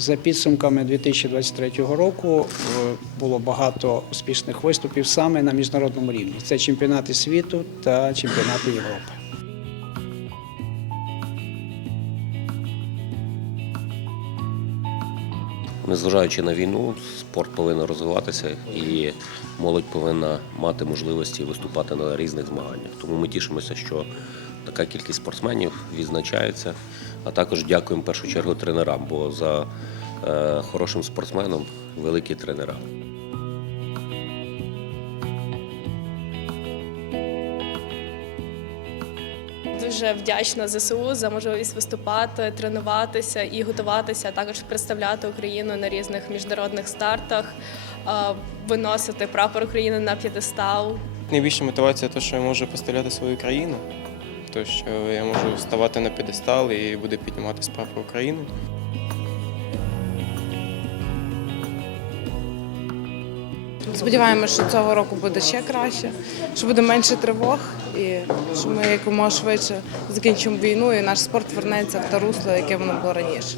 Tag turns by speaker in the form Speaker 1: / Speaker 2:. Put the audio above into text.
Speaker 1: За підсумками 2023 року е, було багато успішних виступів саме на міжнародному рівні. Це чемпіонати світу та чемпіонати Європи.
Speaker 2: Незважаючи на війну, спорт повинен розвиватися і молодь повинна мати можливості виступати на різних змаганнях. Тому ми тішимося, що така кількість спортсменів відзначається. А також дякуємо в першу чергу тренерам, бо за е, хорошим спортсменом великі тренера.
Speaker 3: Дуже вдячна ЗСУ за можливість виступати, тренуватися і готуватися, а також представляти Україну на різних міжнародних стартах, е, виносити прапор України на п'єдестал.
Speaker 4: Найбільша мотивація те, що я можу представляти свою країну, то що я можу ставати на підестал і буде піднімати справу України.
Speaker 5: Сподіваємося, що цього року буде ще краще, що буде менше тривог і що ми якомога швидше закінчимо війну і наш спорт вернеться в те русло, яке воно було раніше.